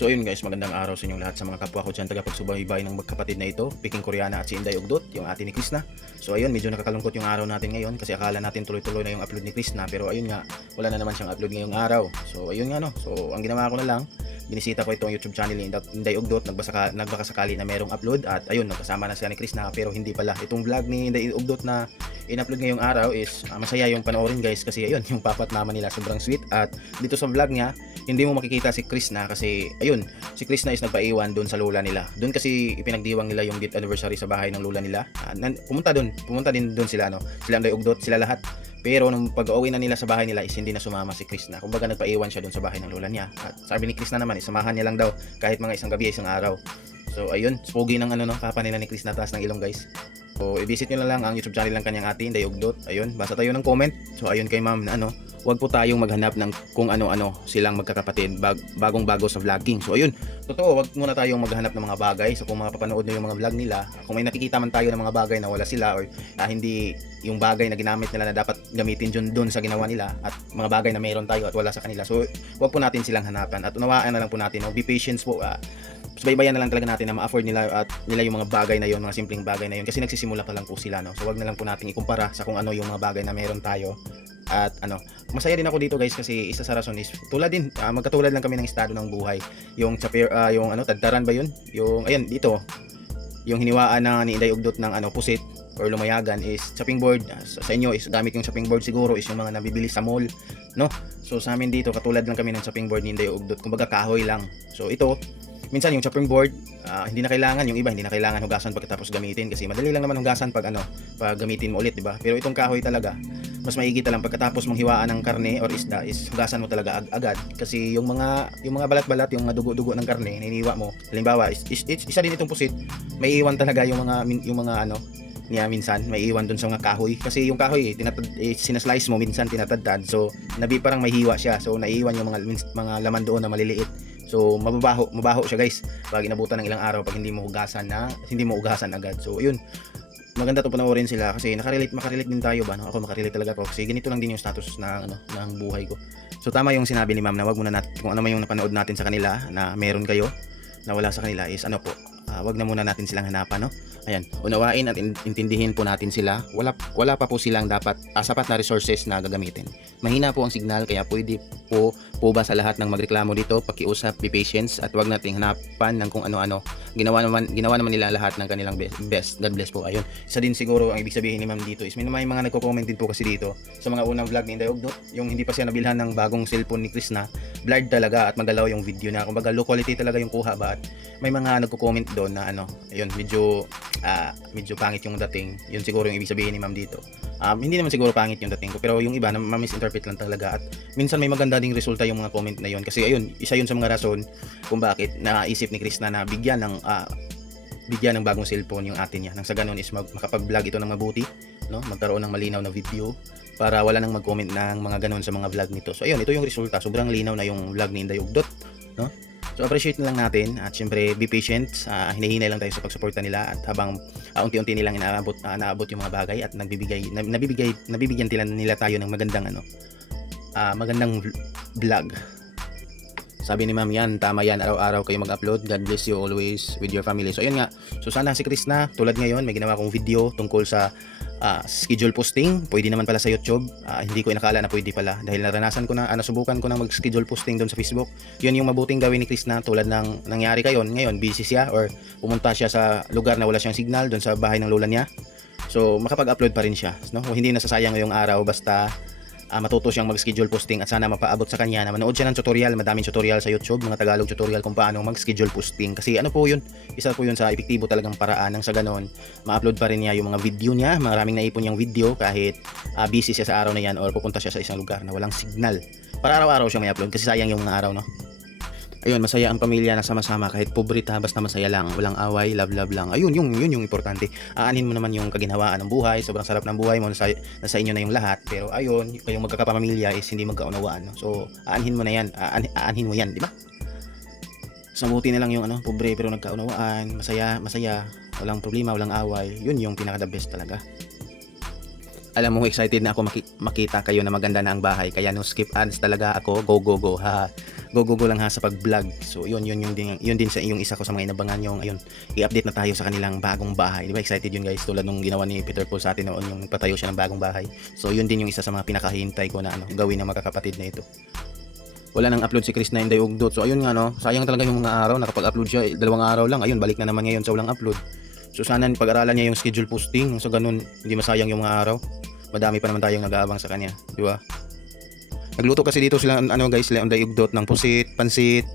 So ayun guys, magandang araw sa inyong lahat sa mga kapwa ko dyan tagapagsubaybay ng magkapatid na ito, Piking Koreana at si Inday Ugdot, yung ate ni Krishna. So ayun, medyo nakakalungkot yung araw natin ngayon kasi akala natin tuloy-tuloy na yung upload ni Krishna, pero ayun nga, wala na naman siyang upload ngayong araw. So ayun nga no, so ang ginawa ko na lang, binisita ko itong YouTube channel ni Inday Ugdot, nagbakasakali na merong upload at ayun, nagkasama na siya ni Krishna pero hindi pala. Itong vlog ni Inday Ugdot na in-upload ngayong araw is masaya yung panoorin guys kasi ayun, yung papat mama nila sobrang sweet at dito sa vlog niya, hindi mo makikita si Krishna kasi ayun, si Krishna is nagpaiwan doon sa lola nila. Doon kasi ipinagdiwang nila yung death anniversary sa bahay ng lola nila. Pumunta din doon sila no. Sila Inday Ugdot, sila lahat. Pero nung pag-uwi na nila sa bahay nila is hindi na sumama si Krishna. Kumbaga nagpaiwan siya doon sa bahay ng lola niya. At sabi ni Krishna naman, isamahan niya lang daw kahit mga isang gabi, isang araw. So ayun, spogi ng ano no, papa nila ni Krishna taas ng ilong guys. So i-visit nyo na lang ang YouTube channel ng kanyang ate, Inday Ugdot. Ayun, basa tayo ng comment. So ayun kay ma'am na ano, wag po tayong maghanap ng kung ano-ano silang magkakapatid bagong-bago sa vlogging. So ayun, totoo, wag muna tayong maghanap ng mga bagay. So kung mapapanood nyo yung mga vlog nila, kung may nakikita man tayo ng mga bagay na wala sila or hindi yung bagay na ginamit nila na dapat gamitin doon sa ginawa nila at mga bagay na mayroon tayo at wala sa kanila. So wag po natin silang hanapan at unawaan na lang po natin, no? Be patient po. Subaybayan na lang talaga natin na ma-afford nila at nila yung mga bagay na yon, mga simpleng bagay na yon kasi nagsisimula pa lang po sila no. So wag na lang po natin ikumpara sa kung ano yung mga bagay na meron tayo. At ano, masaya din ako dito guys kasi isa sa rason is tulad din magkatulad lang kami ng estado ng buhay. Yung yung ano, tadtaran ba yun? Yung ayan dito, yung hiniwaan na ni Inday Ugdot ng ano pusit or lumayagan is chopping board. Sa inyo is gamit yung chopping board siguro is yung mga nabibili sa mall, no? So sa amin dito katulad lang kami ng chopping board ni Inday Ugdot, kumbaga kahoy lang. So ito minsan yung chopping board, hindi na kailangan, yung iba hindi na kailangan hugasan pagkatapos gamitin kasi madali lang naman hugasan pag pag gamitin mo ulit, di ba? Pero itong kahoy talaga, mas maigi lang pagkatapos mong hiwaan ng karne or isda is hugasan mo talaga agad kasi yung mga balat-balat, yung mga dugo-dugo ng karne na iniwa mo. Halimbawa, isa din itong pusit, may iwan talaga yung mga niya minsan, may iwan dun sa mga kahoy kasi yung kahoy sinaslice mo minsan tinatadtad, so parang may hiwa siya, so naiiwan yung mga laman doon na maliliit. So mabaho siya guys pag inabutan ng ilang araw pag hindi mo ugasan agad. So yun, maganda to panoorin sila kasi makarelate din tayo ba no? Ako makarelate talaga ako kasi ganito lang din yung status ng buhay ko. So tama yung sinabi ni ma'am na wag muna natin kung ano man yung napanood natin sa kanila na meron kayo na wala sa kanila is wag na muna natin silang hanapan no. Ayan, unawain at intindihin po natin sila. Wala pa po silang sapat na resources na gagamitin. Mahina po ang signal kaya pwede po ba sa lahat ng magreklamo dito, pakiusap, be patience at wag nating hanapan ng kung ano-ano. Ginawa naman nila lahat ng kanilang best. God bless po. Ayun. Isa din siguro ang ibig sabihin ni ma'am dito is may mga nagko-comment din po kasi dito sa mga unang vlog ni Inday Ugdot, yung hindi pa siya nabilhan ng bagong cellphone ni Krishna, blurred talaga at magalaw yung video na. Kumbaga low quality talaga yung kuha ba at may mga nagko-comment doon na ayun, medyo pangit yung dating. Yun siguro yung ibig sabihin ni ma'am dito. Hindi naman siguro pangit yung dating ko pero yung iba na ma-misinterpret lang talaga at minsan may maganda ding resulta yung mga comment na yun kasi ayun, isa yun sa mga rason kung bakit naisip ni Krishna na bigyan ng bagong cellphone yung ate niya nang sa ganun is makapag-vlog ito ng mabuti, no? Magkaroon ng malinaw na video para wala nang mag-comment ng mga ganun sa mga vlog nito. So ayun, ito yung resulta, sobrang linaw na yung vlog ni Inday Ugdot, no? So appreciate na lang natin at syempre be patient, hinahinay lang tayo sa pagsuporta nila at habang unti-unti nilang naabot yung mga bagay at nabibigyan nila tayo ng magandang vlog. Sabi ni ma'am, yan, tama yan, araw-araw kayo mag-upload. God bless you always with your family. So ayun nga, so sana si Krishna, tulad ngayon, may ginawa kong video tungkol sa schedule posting. Pwede naman pala sa YouTube. Hindi ko inakala na pwede pala dahil nasubukan ko na mag-schedule posting doon sa Facebook. Yun yung mabuting gawin ni Krishna tulad ng nangyari ngayon, busy siya or pumunta siya sa lugar na wala siyang signal doon sa bahay ng lola niya. So makapag-upload pa rin siya, no? Hindi nasasayang yung araw basta matuto siyang mag-schedule posting at sana mapaabot sa kanya na manood siya ng tutorial, madaming tutorial sa YouTube, mga Tagalog tutorial kung paano mag-schedule posting kasi isa po yun sa epektibo talagang paraan nang sa ganon ma-upload pa rin niya yung mga video niya, maraming naipon niyang video kahit busy siya sa araw na yan or pupunta siya sa isang lugar na walang signal para araw-araw siya may upload kasi sayang yung mga araw, no? Ayun, masaya ang pamilya na sama-sama kahit pobrita basta masaya lang, walang away, love lang. Ayun, yung importante. Aanin mo naman yung kaginhawaan ng buhay, sobrang sarap ng buhay mo, nasa inyo na yung lahat. Pero ayun, kayong magkakapamilya is hindi magkaunawaan, no? So, aanhin mo na yan, aanhin mo yan, di ba? So, buti na lang yung pobre pero nagkaunawaan, masaya, walang problema, walang away. Yun yung pinaka the best talaga. Alam mo, excited na ako makita kayo na maganda na ang bahay. Kaya no skip ads talaga ako, go ha. go lang ha sa pag-vlog. So yun din sa yung isa ko sa mga inabangan yung ayun, i-update na tayo sa kanilang bagong bahay. Di ba excited yun guys, tulad nung ginawa ni Peter Paul sa atin noon yung nagpatayo siya ng bagong bahay. So yun din yung isa sa mga pinakahintay ko na gawin ng magkakapatid na ito. Wala nang upload si Chris na Inday Ugdot. So ayun nga sayang talaga yung mga araw, nakapag-upload siya 2 araw lang. Ayun, balik na naman ngayon sa walang upload. So sana pag-aralan niya yung schedule posting, so ganun hindi masayang yung mga araw. Madami pa naman tayong nag-aabang sa kanya, di ba? Nagluto kasi dito sila guys, sila Inday Ugdot ng pusit, pansit.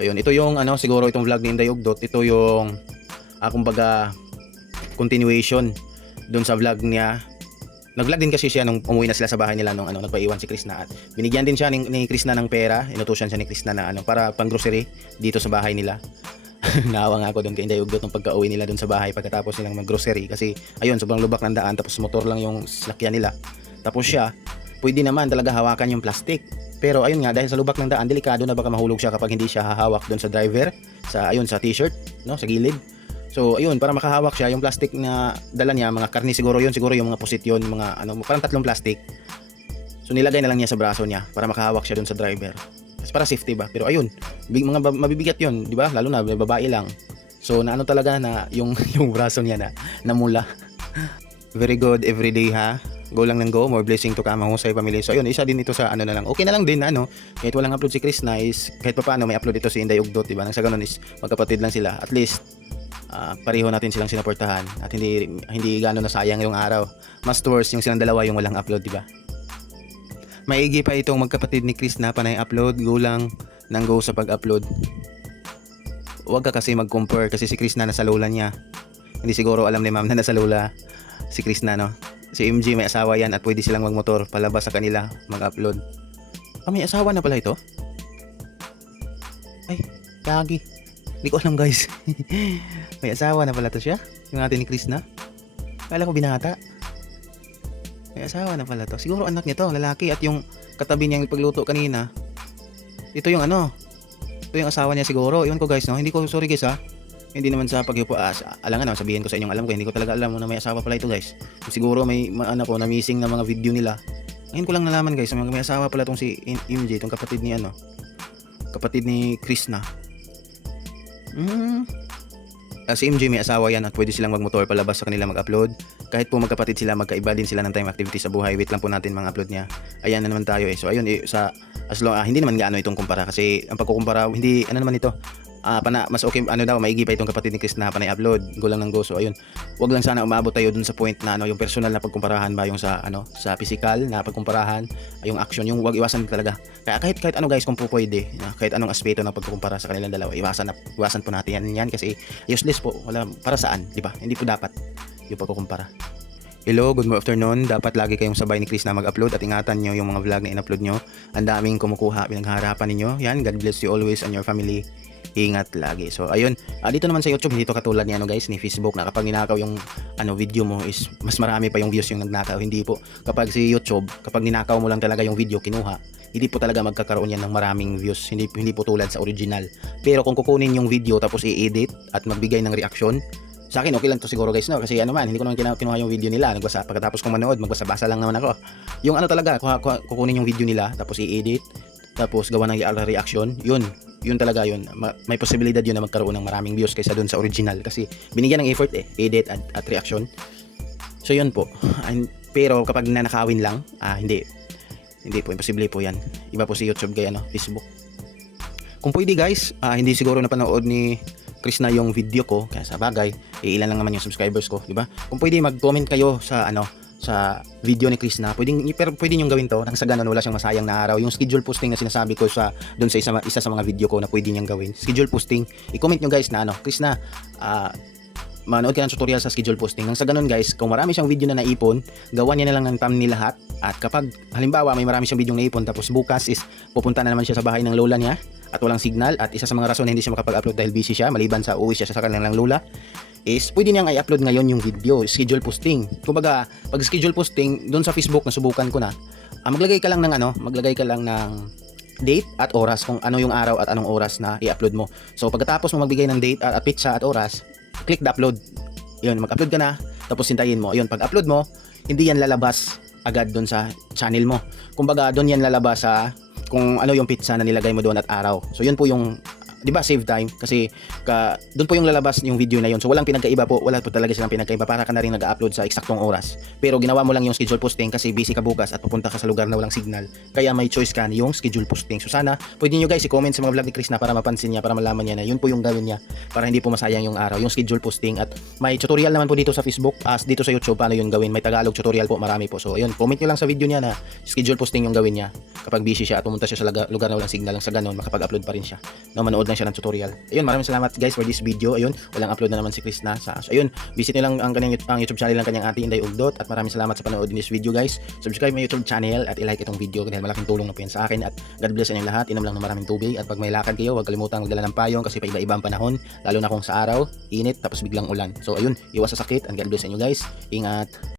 Ayun, ito yung siguro itong vlog ni Inday Ugdot, ito yung kumbaga continuation doon sa vlog niya. Nag-vlog din kasi siya nung umuwi na sila sa bahay nila nung nagpaiwan si Krishna at binigyan din siya ni Krishna ng pera, inutusan siya ni Krishna na para pang-grocery dito sa bahay nila. Naawa nga ako doon kay Inday Ugdot nung pagka-uwi nila doon sa bahay pagkatapos nilang mag-grocery kasi ayun, sobrang lubak ng daan tapos motor lang yung sasakyan nila. Tapos siya pwede naman talaga hawakan yung plastic. Pero ayun nga, dahil sa lubak ng daan, delikado na baka mahulog siya kapag hindi siya hahawak doon sa driver, sa t-shirt, sa gilid. So ayun, para makahawak siya, yung plastic na dala niya, mga karni siguro yung mga pusit yun, mga parang 3 plastic. So nilagay na lang niya sa braso niya para makahawak siya doon sa driver. Para safety ba? Pero ayun, mga mabibigat yun, di ba? Lalo na babae lang. So talaga na yung braso niya na namula. Very good everyday ha. Go lang ng go, more blessing to come husay family. So ayun, isa din ito sa na lang. Okay na lang din kahit walang upload si Chris is kahit pa paano may upload ito si Inday Ugdot, di ba? Nang sa ganun is magkapatid lang sila. At least pareho natin silang sinuportahan at hindi gano'n na sayang yung araw. Mas worse yung silang dalawa yung walang upload, di ba? Maigi pa itong magkapatid ni Chris na panay upload, go lang ng go sa pag-upload. Huwag ka kasi mag-compare kasi si Chris na nasa lola niya. Hindi siguro alam ni ma'am na nasa lola si Chris na, no? Si MG may asawa yan at pwede silang magmotor palabas sa kanila mag-upload. May asawa na pala ito? Ay, kagi. Hindi ko alam guys. May asawa na pala to siya? Yung atin ni Chris na? Kala ko binata. May asawa na pala to. Siguro anak niya to, lalaki. At yung katabi niyang pagluto kanina, ito yung ito yung asawa niya siguro. Iwan ko guys, no? Hindi ko, sorry guys ha. Hindi naman sa paghipo alangan sabihin ko sa inyong alam ko, hindi ko talaga alam na may asawa pala ito guys. Siguro may na missing na mga video nila. Ngayon ko lang nalaman guys, may asawa pala tong si MJ, itong kapatid ni kapatid ni Krishna. Si MJ may asawa yan at pwede silang magmotor palabas sa kanila mag-upload. Kahit po magkapatid sila, magkaiba din sila ng time activity sa buhay. Wait lang po natin mga upload niya. Ayan na naman tayo So ayun, as long hindi naman gaano itong kumpara kasi ang pagkukumpara hindi naman ito. Mas okay maigi pa itong kapatid ni Chris na panay upload, go lang ng go. So ayun, wag lang sana umabot tayo dun sa point na yung personal na pagkumparahan ba yung sa sa physical na pagkumparahan, yung action, yung wag iwasan talaga. Kaya kahit guys kung po pwede, kahit anong aspeto ng pagkukumpara sa kanilang dalawa, iwasan po natin yan kasi useless po, wala para saan, di ba? Hindi po dapat yung pagkukumpara. Hello, good afternoon. Dapat lagi kayong sabay ni Chris na mag-upload at ingatan nyo yung mga vlog na in-upload nyo. Ang daming kumukuha, pinaghaharapan ninyo. Yan, God bless you always and your family. Ingat lagi. So ayun, dito naman sa YouTube hindi to katulad ni guys, ni Facebook na kapag ninakaw yung video mo is mas marami pa yung views yung nagnakaw. Hindi po. Kapag si YouTube, kapag ninakaw mo lang talaga yung video kinuha, hindi po talaga magkakaroon yan ng maraming views. Hindi po tulad sa original. Pero kung kukunin yung video tapos i-edit at magbigay ng reaction, sa akin okay lang to siguro guys, no? Kasi hindi ko naman kinuha yung video nila. Pagkatapos kong manood, magbasa-basa lang naman ako. Yung talaga, kukunin yung video nila tapos i-edit, tapos gawa ng reaction, yun talaga yun. May posibilidad yun na magkaroon ng maraming views kaysa dun sa original kasi binigyan ng effort edit at reaction. So yun po. Pero kapag nanakawin lang, hindi po, imposible po yan. Iba po si YouTube kaya Facebook. Kung pwede guys, hindi siguro napanood ni Chris na yung video ko, kaya sa bagay, ilan lang naman yung subscribers ko, di ba? Kung pwede mag-comment kayo sa sa video ni Chris na pwede niyong gawin to nang sa ganun wala siyang masayang na araw. Yung schedule posting na sinasabi ko doon sa isa sa mga video ko na pwede niyang gawin, schedule posting, i-comment niyo guys na Chris na manood ka ng tutorial sa schedule posting. Nang sa ganun guys, kung marami siyang video na naipon, gawan niya na lang ng thumbnail lahat. At kapag halimbawa may marami siyang video na naipon tapos bukas is pupunta na naman siya sa bahay ng lola niya at walang signal at isa sa mga rason na hindi siya makapag-upload dahil busy siya maliban sa uwi siya sa kanilang lola is pwede niyang i-upload ngayon yung video, schedule posting. Kumbaga, pag schedule posting doon sa Facebook nasubukan ko na, maglagay ka lang ng date at oras kung ano yung araw at anong oras na i-upload mo. So pagkatapos mo magbigay ng date at pizza at oras, click the upload. Yun, mag-upload ka na, tapos hintayin mo. Yun, pag-upload mo, hindi yan lalabas agad doon sa channel mo. Kumbaga, doon yan lalabas sa kung ano yung pizza na nilagay mo doon at araw. So yun po yung, di ba, save time kasi doon po yung lalabas yung video na yun. So walang pinagkaiba po, wala po talaga silang pinagkaiba, para ka na rin nag-upload sa eksaktong oras. Pero ginawa mo lang yung schedule posting kasi busy ka bukas at pupunta ka sa lugar na walang signal. Kaya may choice ka yung schedule posting. So sana pwede niyo guys i-comment sa mga vlog ni Chris na para mapansin niya, para malaman niya na yun po yung gawin niya para hindi po masayang yung araw, yung schedule posting. At may tutorial naman po dito sa Facebook, dito sa YouTube paano yun gawin. May Tagalog tutorial po, marami po. So ayun, comment niyo lang sa video niya na schedule posting yung gawin niya kapag busy siya at pumunta siya sa lugar na walang signal, lang sa ganun makapag-upload pa rin siya. No, manood lang siya ng tutorial. Ayun, maraming salamat guys for this video. Ayun, walang upload na naman si Chris na. So ayun, visit niyo lang ang kanyang YouTube channel ng kanyang ate Inday Ugdot, at maraming salamat sa panood din this video guys. Subscribe my YouTube channel at i-like itong video dahil malaking tulong na po yan sa akin, at God bless sa inyong lahat. Inom lang ng maraming tubig, at pag may lakad kayo, huwag kalimutang magdala ng payong kasi paiba-iba ang panahon, lalo na kung sa araw, init tapos biglang ulan. So ayun, iwas sa sakit, and God bless sa inyo guys. Ingat.